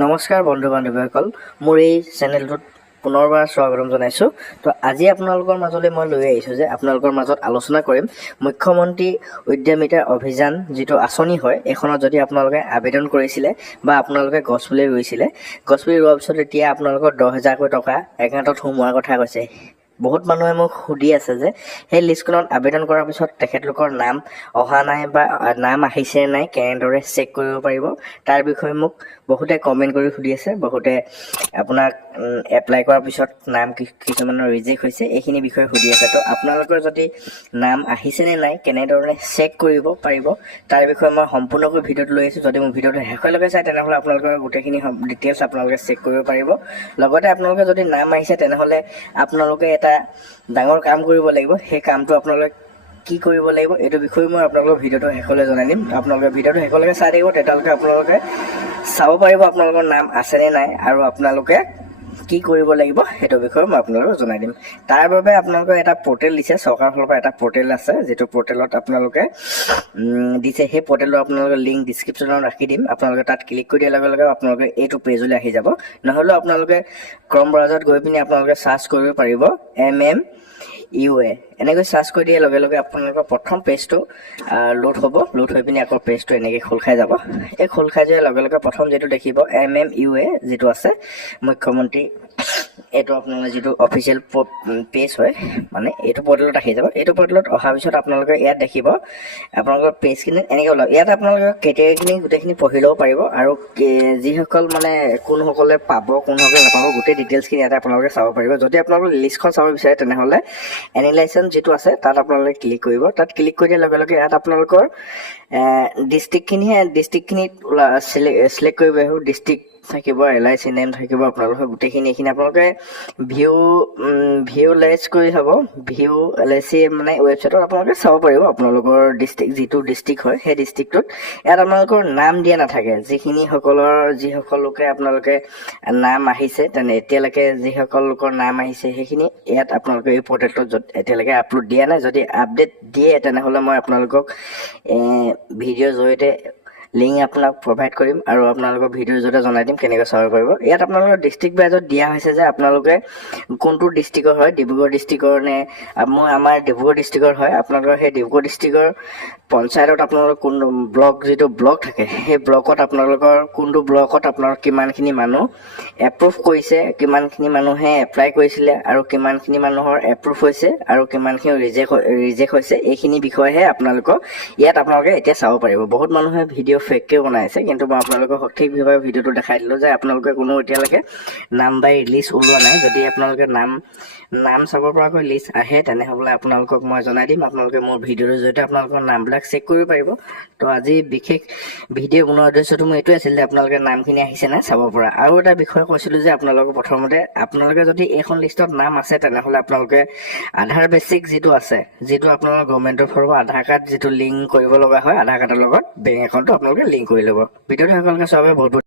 নমস্কাৰ বন্ধু বান্ধৱীসকল, মোৰ এই চেনেলটোত পুনৰবাৰ স্বাগতম জনাইছোঁ। তো আজি আপোনালোকৰ মাজলৈ মই লৈ আহিছোঁ যে আপোনালোকৰ মাজত আলোচনা কৰিম মুখ্যমন্ত্ৰী উদ্যমিতা অভিযান যিটো আঁচনি হয়, এইখনত যদি আপোনালোকে আবেদন কৰিছিলে বা আপোনালোকে গছপুলি ৰুইছিলে, গছপুলি ৰোৱাৰ পিছত এতিয়া আপোনালোকৰ 10,000কৈ টকা একাউণ্টত সোমোৱাৰ কথা কৈছে। বহুত মানুহে মোক সুধি আছে যে সেই লিষ্টখনত আবেদন কৰাৰ পিছত তেখেতলোকৰ নাম অহা নাই বা নাম আহিছে নাই, কেনেদৰে চেক কৰিব পাৰিব, তাৰ বিষয়ে মোক বহুতে কমেণ্ট কৰি সুধি আছে। বহুতে আপোনাক এপ্লাই কৰাৰ পিছত নাম কিছুমানৰ ৰিজেক্ট হৈছে, এইখিনি বিষয়ে সুধি আছে। তো আপোনালোকৰ যদি নাম আহিছে নে নাই, কেনেদৰে চেক কৰিব পাৰিব, তাৰ বিষয়ে মই সম্পূৰ্ণকৈ ভিডিঅ'টো লৈ আহিছোঁ। যদি মোৰ ভিডিঅ'টো শেষলৈকে চাই তেনেহ'লে আপোনালোকৰ গোটেইখিনি ডিটেইলছ আপোনালোকে চেক কৰিব পাৰিব। লগতে আপোনালোকে যদি নাম আহিছে তেনেহ'লে আপোনালোকে এটা ডাঙৰ কাম কৰিব লাগিব। সেই কামটো আপোনালোকে কি কৰিব লাগিব এইটো বিষয়ে মই আপোনালোকৰ ভিডিঅ'টো শেষলৈ জনাই দিম। আপোনালোকে ভিডিঅ'টো শেষলৈকে চাই থাকিব, তেতিয়ালৈকে আপোনালোকে চাব পাৰিব আপোনালোকৰ নাম আছেনে নাই আৰু আপোনালোকে কি কৰিব লাগিব সেইটো বিষয়ে মই আপোনালোকক জনাই দিম। তাৰ বাবে আপোনালোকৰ এটা পৰ্টেল দিছে, চৰকাৰৰ ফালৰ পৰা এটা পৰ্টেল আছে, যিটো পৰ্টেলত আপোনালোকে দিছে। সেই পৰ্টেলটো আপোনালোকে লিংক ডিছক্ৰিপশ্যনত ৰাখি দিম। আপোনালোকে তাত ক্লিক কৰি দিয়াৰ লগে লগে আপোনালোকে এইটো পেজলৈ আহি যাব। নহ'লেও আপোনালোকে ক্ৰম ব্ৰাউজাৰত গৈ পিনি আপোনালোকে চাৰ্চ কৰিব পাৰিব MMUA। এনেকৈ চাৰ্চ কৰি দিয়াৰ লগে লগে আপোনালোকৰ প্ৰথম পেজটো লোড হ'ব। লোড হৈ পিনি আকৌ পেজটো এনেকৈ খোল খাই যাব। এই খোল খাই যোৱাৰ লগে লগে প্ৰথম যিটো দেখিব MMUA যিটো আছে মুখ্যমন্ত্ৰী, এইটো আপোনালোকৰ যিটো অফিচিয়েল পেজ হয়, মানে এইটো পৰ্টেলত আহি যাব। এইটো পৰ্টেলত অহাৰ পিছত আপোনালোকে ইয়াত দেখিব আপোনালোকৰ পেজখিনি এনেকৈ ওলাব। ইয়াত আপোনালোকে কেটেগৰীখিনি গোটেইখিনি পঢ়ি ল'ব পাৰিব আৰু যিসকল মানে কোনসকলে পাব কোনসকলে নাপাব গোটেই ডিটেইলছখিনি ইয়াতে আপোনালোকে চাব পাৰিব। যদি আপোনালোকে লিষ্টখন চাব বিচাৰে তেনেহ'লে এনালাইজেশ্যন যিটো আছে তাত আপোনালোকে ক্লিক কৰিব। তাত ক্লিক কৰি দিয়াৰ লগে লগে ইয়াত আপোনালোকৰ ডিষ্ট্ৰিক্টখিনি চিলেক্ট কৰিব আহিব। ডিষ্ট্ৰিক্ট থাকিব, LIC নেম থাকিব, আপোনালোকৰ গোটেইখিনি এইখিনি আপোনালোকে ভিউ লেছ কৰি চাব। ভিউ LIC মানে ৱেবছাইটত আপোনালোকে চাব পাৰিব আপোনালোকৰ ডিষ্ট্ৰিক্ট যিটো ডিষ্ট্ৰিক্ট হয় সেই ডিষ্ট্ৰিক্টটোত। ইয়াত আপোনালোকৰ নাম দিয়া নাথাকে। যিসকল লোকে আপোনালোকে নাম আহিছে এতিয়ালৈকে যিসকল লোকৰ নাম আহিছে সেইখিনি ইয়াত আপোনালোকে এই পৰ্টেলটোত এতিয়ালৈকে আপলোড দিয়া নাই। যদি আপডেট দিয়ে তেনেহ'লে মই আপোনালোকক ভিডিঅ'ৰ জৰিয়তে লিংক আপোনাক প্ৰভাইড কৰিম আৰু আপোনালোকৰ ভিডিঅ'ৰ জৰিয়তে জনাই দিম কেনেকৈ চাব পাৰিব। ইয়াত আপোনালোকৰ ডিষ্ট্ৰিক্ট ৱাইজত দিয়া হৈছে যে আপোনালোকে কোনটো ডিষ্ট্ৰিক্টৰ হয়, ডিব্ৰুগড় ডিষ্ট্ৰিক্টৰ নে আমাৰ ডিব্ৰুগড় ডিষ্ট্ৰিক্টৰ হয়। আপোনালোকৰ সেই ডিব্ৰুগড় ডিষ্ট্ৰিক্টৰ পঞ্চায়তত আপোনালোকৰ কোনটো যিটো ব্লক থাকে সেই ব্লকত আপোনালোকৰ কোনটো ব্লকত আপোনালোকৰ কিমানখিনি মানুহ এপ্ৰুভ কৰিছে, কিমানখিনি মানুহে এপ্লাই কৰিছিলে আৰু কিমানখিনি মানুহৰ এপ্ৰুভ হৈছে আৰু কিমানখিনি ৰিজেক্ট হৈছে, এইখিনি বিষয়েহে আপোনালোকক ইয়াত আপোনালোকে এতিয়া চাব পাৰিব। বহুত মানুহে ভিডিঅ' ফেককৈ বনাই আছে, কিন্তু মই আপোনালোকক সঠিকভাৱে ভিডিঅ'টো দেখাই দিলোঁ যে আপোনালোকে কোনো এতিয়ালৈকে নাম বাই লিষ্ট ওলোৱা নাই। যদি আপোনালোকে নাম চাব পৰাকৈ লিষ্ট আহে তেনেহ'লে আপোনালোকক মই জনাই দিম। আপোনালোকে মোৰ ভিডিঅ'ৰ জৰিয়তে আপোনালোকৰ নামবিলাক চেক কৰিব পাৰিব। তো আজি বিশেষ ভিডিঅ' বনোৱাৰ উদ্দেশ্যটো মোৰ এইটোৱে আছিল যে আপোনালোকে নামখিনি আহিছে নাই চাব পৰা। আৰু এটা বিষয় কৈছিলোঁ যে আপোনালোকক প্ৰথমতে আপোনালোকে যদি এইখন লিষ্টত নাম আছে তেনেহ'লে আপোনালোকে আধাৰ বেচিক যিটো আছে, যিটো আপোনালোকৰ গভৰ্ণমেণ্টৰ ফালৰ পৰা আধাৰ কাৰ্ড যিটো লিংক কৰিব লগা হয়, আধাৰ কাৰ্ডৰ লগত বেংক একাউণ্টটো আপোনালোকে লিংক কৰি ল'ব। ভিডিঅ'টো সকলোকে চাব বহুত